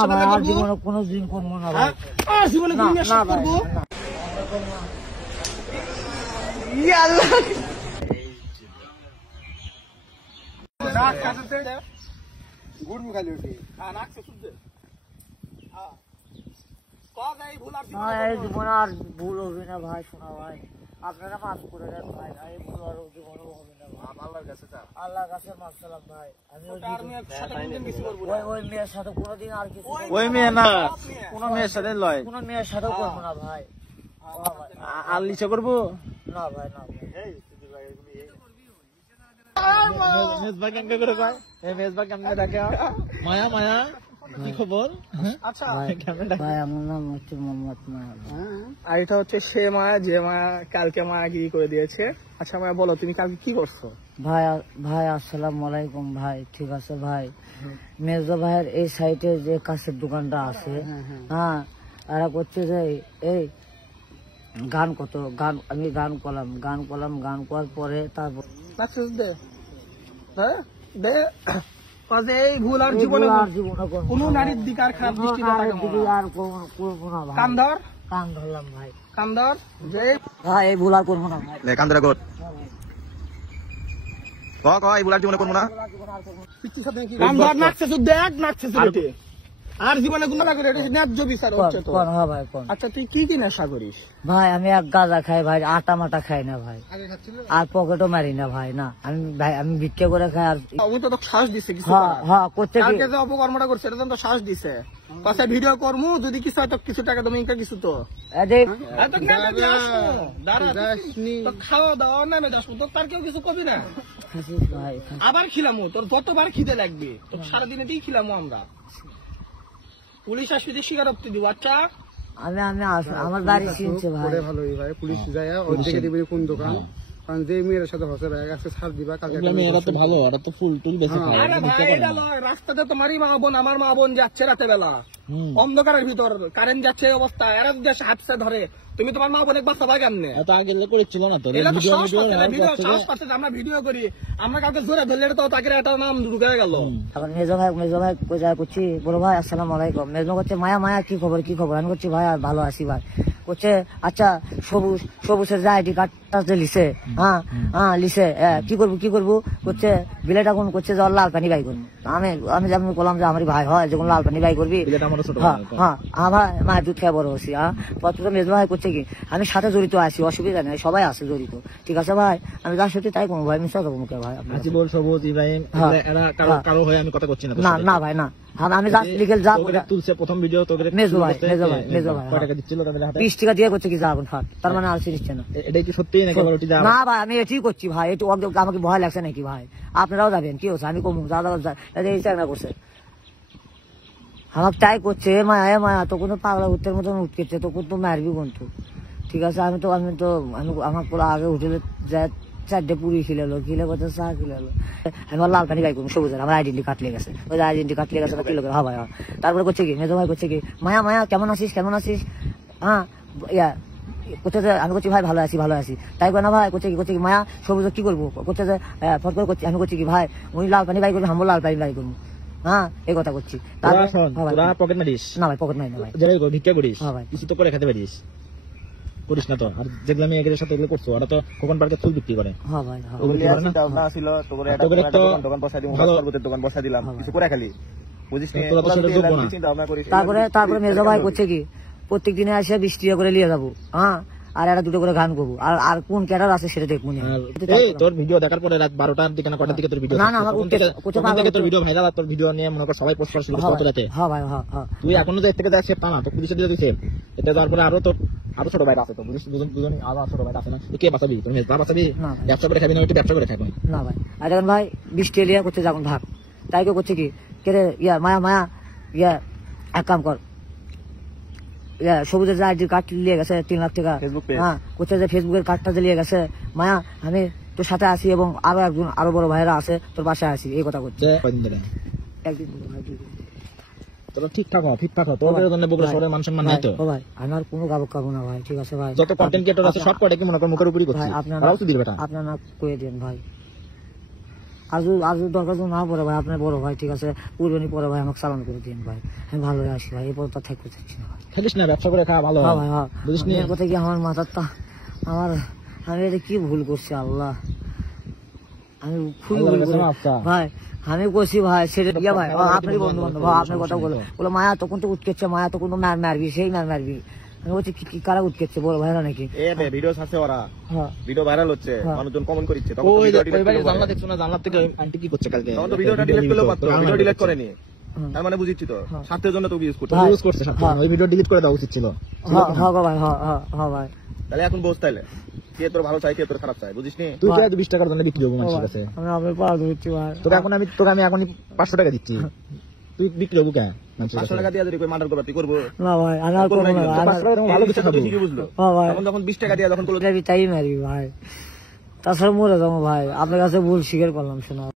সাথে দেখা করব জীবনে কোনো দিন করব না ভাই আর জীবনে কোন মেয়ের সাথে করব ইয়া আল্লাহ নাক কাটতে দে গুড় মুখালি উঠি হ্যাঁ নাক সে শুদ্ধ হ্যাঁ কত এই ভুল আর জীবনে আর ভুল হবে না ভাই শোনা ভাই আপনারা মাফ করে দেন ভাই এই ভুল আর জীবনে হবে না আল্লাহর কাছে চা আল্লাহর কাছে মাফ চালাম ভাই আমি ওই মেয়ের সাথে কোনদিন কিছু করব না ওই মেয়ের সাথে কোনদিন আর কিছু ওই মেয়ে না কোন মেয়ের সাথে লয় কোন মেয়ের সাথে করব না ভাই আর লিচা করব না ভাই না এই সিদ্ধি ভাই এগুলি মেজবা কেমনে করে কয় এই মেজবা কেমনে ডাকে মায়া মায়া কি খবর আচ্ছা ভাই আমার নাম হচ্ছে মোহাম্মদ মায়া আর এটা হচ্ছে সে মায়া যে মায়া কালকে মায়াগিরি করে দিয়েছে আচ্ছা মায়া বলো তুমি কালকে কি করছো ভাই ভাই আসসালামু আলাইকুম ভাই ঠিক আছে ভাই মেজবা ভাইয়ের এই সাইডে যে কাছের দোকানটা আছে হ্যাঁ এরা করছে যে এই গান কত গান আমি গান গান করার পরে তারপর দে হ্যাঁ দে এই ভুল আর জীবনে কোন নারীর দিকে আর খারাপ দৃষ্টিতে করবো না ভাই কান ধরলাম ভাই কান ধর যে ভাই এই ভুল আর করবো না ভাই কান ধরে কর এই ভুল আর জীবনে করবো না কান ধর নাচছে দেখ নাচছে আর জীবনে গুণা করে এটা ন্যায্য বিচার হচ্ছে তো হ্যাঁ ভাই কোন আচ্ছা তুই কি কি নেশা করিস ভাই আমি এক গাঁজা খাই ভাই আটা মাটা খাই না ভাই আর পকেটও মারি না ভাই না আমি ভাই আমি ভিক্ষা করে খাই আর ওই তো সাহস দিছে কিছু হ্যাঁ করতে কালকে যে অপকর্মটা করছে এটা তো সাহস দিছে পাশে ভিডিও করমু যদি কিছু হয় তো কিছু টাকা তুমি ইনকা কিছু তো তো খাওয়া দাওয়া নামে যাস তো তার কেউ কিছু কবি না আবার খিলামু তোর যতবার খিদে লাগবে তোর সারাদিনেতেই খিলামু আমরা পুলিশ আসবে স্বীকারোক্তি দিব আচ্ছা আমি আমার বাড়ি চিনছে ভাই ভালোই ভাই পুলিশ যায় ওই দিকে দিবে কোন দোকান কারণ যে মেয়ের সাথে হচ্ছে ভাই আজকে ছাড় দিবা কালকে মেয়েরা তো ভালো ওরা তো ফুল টুল বেশি খায় আরে ভাই এটা লয় রাস্তাতে তোমারই মা বোন আমার মা বোন যাচ্ছে রাতে বেলা অন্ধকারের ভিতর কারেন্ট যাচ্ছে এই অবস্থা এরা যদি হাতছে ধরে তুমি তোমার মা বোন বাঁচাবা কেমনে এত আগে করেছিল না তো আমরা ভিডিও করি আমরা কাউকে জোরে ধরলে তো তাকে একটা নাম ঢুকে গেল এখন মেজো ভাই কোথায় করছি বড় ভাই আসসালামু আলাইকুম মেজো করছে মায়া মায়া কি খবর আমি করছি ভাই আর ভালো আছি ভাই করছে আচ্ছা সবুজের যে আইডি কার্ডটা লিছে হ্যাঁ লিছে কি করবো করছে বিলেটা কোন করছে যে লাল পানি বাই করবো আমি যেমন বললাম যে আমার ভাই হয় যখন লাল পানি বাই করবি হ্যাঁ আমার মায়ের দুধ খেয়ে বড় হচ্ছি প্রথমে মেজো ভাই করছে কি আমি সাথে জড়িত আছি অসুবিধা নেই সবাই আছে জড়িত ঠিক আছে ভাই আমি যা সত্যি তাই করবো ভাই মিশা করবো ভাই আমি কথা করছি না ভাই না আমি তুলছে প্রথম ভিডিও মেজো ভাই 20 টাকা দিয়ে করছে কি যা এখন তার মানে আর সিরিজ না এটা কি সত্যি না ভাই আমি এটাই করছি ভাই একটু আমাকে ভয় লাগছে নাকি ভাই আপনারাও যাবেন কি হচ্ছে আমি কমু যা করছে আমার তাই করছে মায়া তো কোনো পাগলা উঠতে মতন উঠকেছে তো তো মারবি কিন্তু ঠিক আছে আমি আমার আগে হোটেলে যায় 4টে পুরি খিলালো কথা চা খিলালো আমি লাল পানি গাই করবো সবুজ আমার আইডেন্টি কার্ড লেগে গেছে ওই আইডেন্টি কার্ড লেগে গেছে কিলো হ্যাঁ ভাই তারপরে করছে কি মেজো ভাই করছে কি মায়া কেমন আছিস হ্যাঁ কোথায় আমি করছি ভাই ভালো আছি তাই না ভাই করছে কি মায়া সবুজ কি করবো করছে যে ফট করে করছি আমি করছি কি ভাই উনি লাল পানি গাই করবো আমি লাল পানি গাই করবো হ্যাঁ এই কথা করছি পকেট মারিস না ভাই পকেট মারি না ভাই ভিক্ষা করিস হ্যাঁ ভাই কিছু তো করে খেতে পারিস করিস না তো আর যেগুলো আমি এদের সাথে এগুলো করছো ওরা তো কোকন পার্কে ফুল বিক্রি করে হ্যাঁ ভাই দোকান বসা দিলাম কিছু করে খালি বুঝিস তারপরে মেজো ভাই করছে কি প্রত্যেক দিনে আসে 20 টাকা করে নিয়ে যাবো হ্যাঁ আর একটা দুটো করে গান করবো আর কোন ক্যাডার আছে সেটা দেখবো তোর ভিডিও দেখার পরে রাত 12টার দিকে না কটার দিকে তোর ভিডিও তোর ভিডিও ভাইরাল তোর ভিডিও নিয়ে মনে কর সবাই পোস্ট করছিল রাতে হ্যাঁ ভাই হ্যাঁ তুই এখনো যে থেকে দেখছিস তা না তো পুলিশে দিয়ে দিছে এটা তারপরে আরো ছোট ভাই আছে তো দুজন আরো ছোট ভাই আছে না কে বাঁচাবি তুমি বাঁচাবি ব্যবসা করে খাবি না ব্যবসা করে খাবি না ভাই আর এখন ভাই 20 টাকা করতে যখন ভাগ তাই কেউ করছে কি কে রে মায়া এক কাম কর সবুজের আইডি কার্ড নিয়ে গেছে 3 লাখ টাকা হ্যাঁ কোথায় যে ফেসবুকের কার্ডটা যে নিয়ে গেছে মায়া আমি তোর সাথে আছি এবং আরো বড় ভাইরা আছে তোর বাসায় আছি এই কথা করছে একদিন তোরা ঠিকঠাক তোদের জন্য বগুড়া শহরের মান সম্মান নাই তো ভাই আমার কোনো গাবক করব না ভাই ঠিক আছে ভাই যত কন্টেন্ট ক্রিয়েটর আছে সব কয়টা কি মনে কর মুখের উপরই করছে আপনারা তো দিল বেটা আপনারা কইয়ে দেন ভাই আজও দরকার তো না পড়ে ভাই, আপনার বড় ভাই ঠিক আছে, কুরবানি পরে ভাই আমাকে চালান করে দিন ভাই, আমি ভালো আসি ভাই, এরপর তো থাকতে চাচ্ছি না ভাই। খেলিস না, ব্যবসা করে খাওয়া ভালো। হ্যাঁ ভাই হ্যাঁ, বুঝিস নি? কথা কি আমার মাথাটা আমি এটা কি ভুল করছি আল্লাহ, আমি খুবই ভুল করছি ভাই, আমি করছি ভাই সেটা ইয়া ভাই, আপনারই বন্ধু বান্ধব ভাই, আপনার কথা বলো মায়া তখন তো উৎকেছে, মায়া তখন তো মারবি সেই মারবি, আমি বলছি কি কারা উৎকেছে বড় ভাইরা নাকি? ভিডিও ছাড়ছে ওরা, হ্যাঁ ভিডিও ভাইরাল হচ্ছে, মানুষজন কমেন্ট করছে, তখন ওই ভিডিও ডিলিট করলো। জানলা দেখছো না, জানলা থেকে আন্টি কি করছে কালকে? তখন তো ভিডিওটা ডিলিট করলেও পারতো, ভিডিও ডিলিট করেনি। তার মানে বুঝিচ্ছি তো স্বার্থের জন্য তো ইউজ করতে। ইউজ করছে সাথে, ওই ভিডিও ডিলিট করে দেওয়া উচিত ছিল। হ্যাঁ ভাই হ্যাঁ ভাই, তাহলে এখন বস, তাইলে কে তোর ভালো চাই কে তোর খারাপ চাই, বুঝিস নি? তুই তো 20 টাকার জন্য বিক্রি হবো মানুষের কাছে। আমি আপনার পা ধরছি ভাই, তোকে আমি এখনই 500 টাকা দিচ্ছি, তুই বিক্রি হবো কেন মানুষের 500 কাছে? টাকা দিয়ে যদি কই মার্ডার করবা তুই করবো? না ভাই আমি আর করবো না ভাই, 500 টাকা ভালো কিছু খাবো। ঠিকই বুঝলো, হ্যাঁ ভাই তখন যখন 20 টাকা দিয়ে যখন তাই মারবি ভাই, তাছাড়া মরে যাবো ভাই, আপনার কাছে ভুল স্বীকার করলাম শোনা।